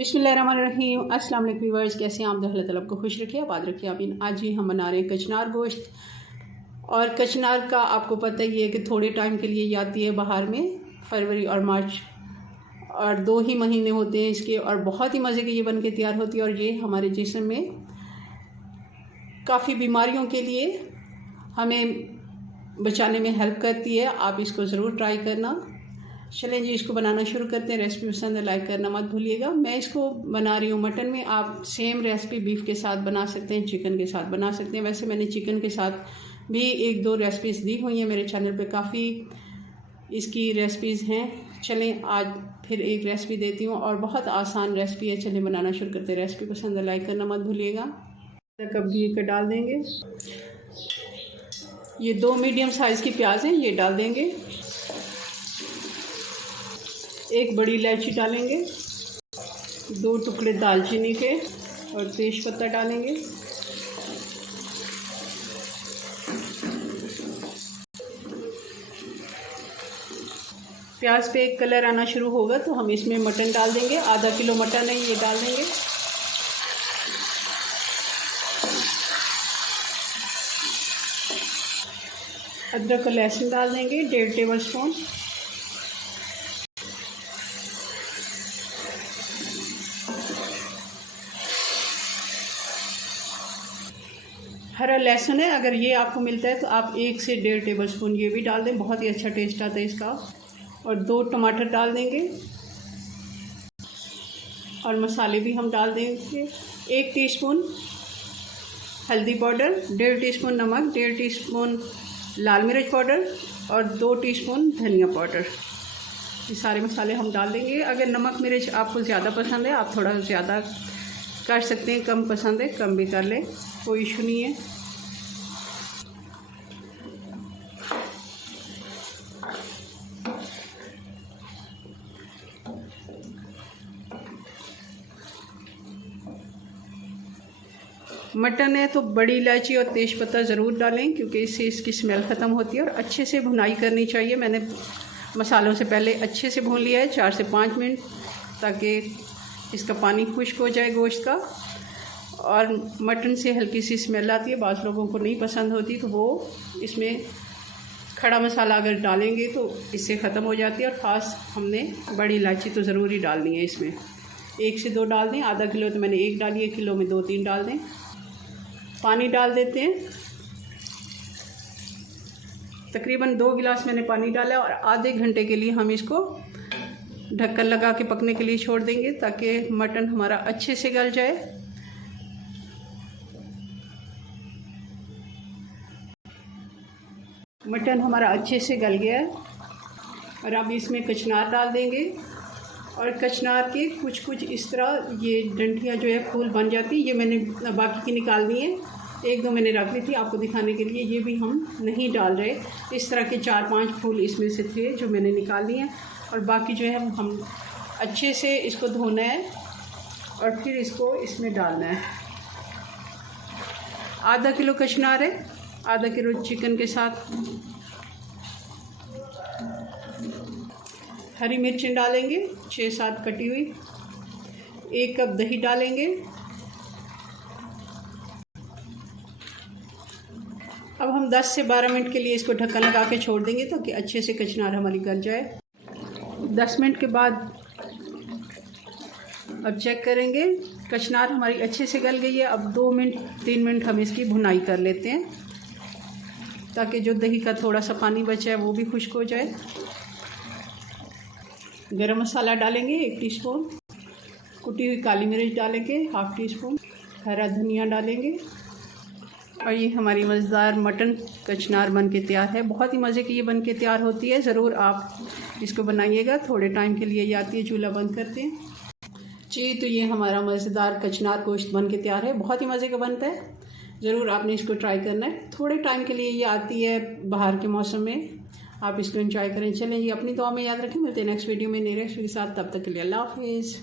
बिस्मिल्लाहिर्रहमानिर्रहीम। अस्सलाम वालेकुम व्यूअर्स, कैसे हैं आप? अल्लाह ताला आपको खुश रखे, आबाद रखे। आमीन। आज ही हम बना रहे हैं कचनार गोश्त। और कचनार का आपको पता ही है कि थोड़े टाइम के लिए आती है बाहर में, फरवरी और मार्च, और 2 ही महीने होते हैं इसके, और बहुत ही मज़े की ये बन के तैयार होती है। और ये हमारे जिस्म में काफ़ी बीमारियों के लिए हमें बचाने में हेल्प करती है। आप इसको ज़रूर ट्राई करना। चलें जी, इसको बनाना शुरू करते हैं। रेसिपी पसंद है लाइक करना मत भूलिएगा। मैं इसको बना रही हूँ मटन में। आप सेम रेसिपी बीफ के साथ बना सकते हैं, चिकन के साथ बना सकते हैं। वैसे मैंने चिकन के साथ भी 1-2 रेसिपीज़ दी हुई हैं मेरे चैनल पे, काफ़ी इसकी रेसिपीज़ हैं। चलें आज फिर एक रेसिपी देती हूँ, और बहुत आसान रेसिपी है। चलें बनाना शुरू करते हैं। रेसिपी पसंद है लाइक करना मत भूलिएगा। कप घी का डाल देंगे। ये 2 मीडियम साइज़ की प्याज हैं, ये डाल देंगे। 1 बड़ी इलायची डालेंगे, 2 टुकड़े दालचीनी के, और तेज पत्ता डालेंगे। प्याज पे एक कलर आना शुरू होगा तो हम इसमें मटन डाल देंगे। आधा किलो मटन है, ये डाल देंगे। अदरक और लहसुन डाल देंगे 1.5 टेबल स्पून। हरा लहसुन है, अगर ये आपको मिलता है तो आप 1 से 1.5 टेबल स्पून ये भी डाल दें, बहुत ही अच्छा टेस्ट आता है इसका। और 2 टमाटर डाल देंगे, और मसाले भी हम डाल देंगे। 1 टीस्पून हल्दी पाउडर, 1.5 टीस्पून नमक, 1.5 टीस्पून लाल मिर्च पाउडर, और 2 टीस्पून धनिया पाउडर। ये सारे मसाले हम डाल देंगे। अगर नमक मिर्च आपको ज़्यादा पसंद है आप थोड़ा ज़्यादा कर सकते हैं, कम पसंद है कम भी कर लें, कोई इशू नहीं है। मटन है तो बड़ी इलायची और तेज़पत्ता ज़रूर डालें, क्योंकि इससे इसकी स्मेल ख़त्म होती है। और अच्छे से भुनाई करनी चाहिए। मैंने मसालों से पहले अच्छे से भून लिया है 4 से 5 मिनट, ताकि इसका पानी खुश्क हो जाए गोश्त का। और मटन से हल्की सी स्मेल आती है, बाज़ लोगों को नहीं पसंद होती, तो वो इसमें खड़ा मसाला अगर डालेंगे तो इससे ख़त्म हो जाती है। और ख़ास हमने बड़ी इलायची तो ज़रूर ही डालनी है इसमें। 1 से 2 डाल दें। आधा किलो तो मैंने 1 डाली है, किलो में 2-3 डाल दें। पानी डाल देते हैं। तकरीबन 2 गिलास मैंने पानी डाला, और आधे घंटे के लिए हम इसको ढक्कन लगा के पकने के लिए छोड़ देंगे, ताकि मटन हमारा अच्छे से गल जाए। मटन हमारा अच्छे से गल गया है, और अब इसमें कचनार डाल देंगे। और कचनार के कुछ इस तरह ये डंठियाँ जो है फूल बन जाती है। ये मैंने बाकी की निकालनी है, 1-2 मैंने रख ली थी आपको दिखाने के लिए। ये भी हम नहीं डाल रहे। इस तरह के 4-5 फूल इसमें से थे जो मैंने निकाल लिए हैं। और बाकी जो है हम अच्छे से इसको धोना है, और फिर इसको इसमें डालना है। आधा किलो कचनार है, आधा किलो चिकन के साथ। हरी मिर्चें डालेंगे 6-7 कटी हुई। 1 कप दही डालेंगे। अब हम 10 से 12 मिनट के लिए इसको ढक्कन लगा के छोड़ देंगे, ताकि अच्छे से कचनार हमारी गल जाए। 10 मिनट के बाद अब चेक करेंगे, कचनार हमारी अच्छे से गल गई है। अब 2-3 मिनट हम इसकी भुनाई कर लेते हैं, ताकि जो दही का थोड़ा सा पानी बचा है वो भी खुश्क हो जाए। गरम मसाला डालेंगे 1 टीस्पून, कुटी हुई काली मिर्च डालेंगे 1/2 टीस्पून, हरा धनिया डालेंगे। और ये हमारी मज़ेदार मटन कचनार बन के तैयार है। बहुत ही मज़े की ये बन के तैयार होती है। ज़रूर आप इसको बनाइएगा। थोड़े टाइम के लिए ये आती है। चूल्हा बंद करते हैं जी। तो ये हमारा मज़ेदार कचनार गोश्त बन के तैयार है। बहुत ही मज़े का बनता है। ज़रूर आपने इसको ट्राई करना है। थोड़े टाइम के लिए ये आती है बाहर के मौसम में, आप इसको एंजॉय करें। चलें ये अपनी दुआ में याद रखें। मिलते हैं नेक्स्ट वीडियो में नई रेसिपी के साथ। तब तक के लिए अल्लाह हाफिज़।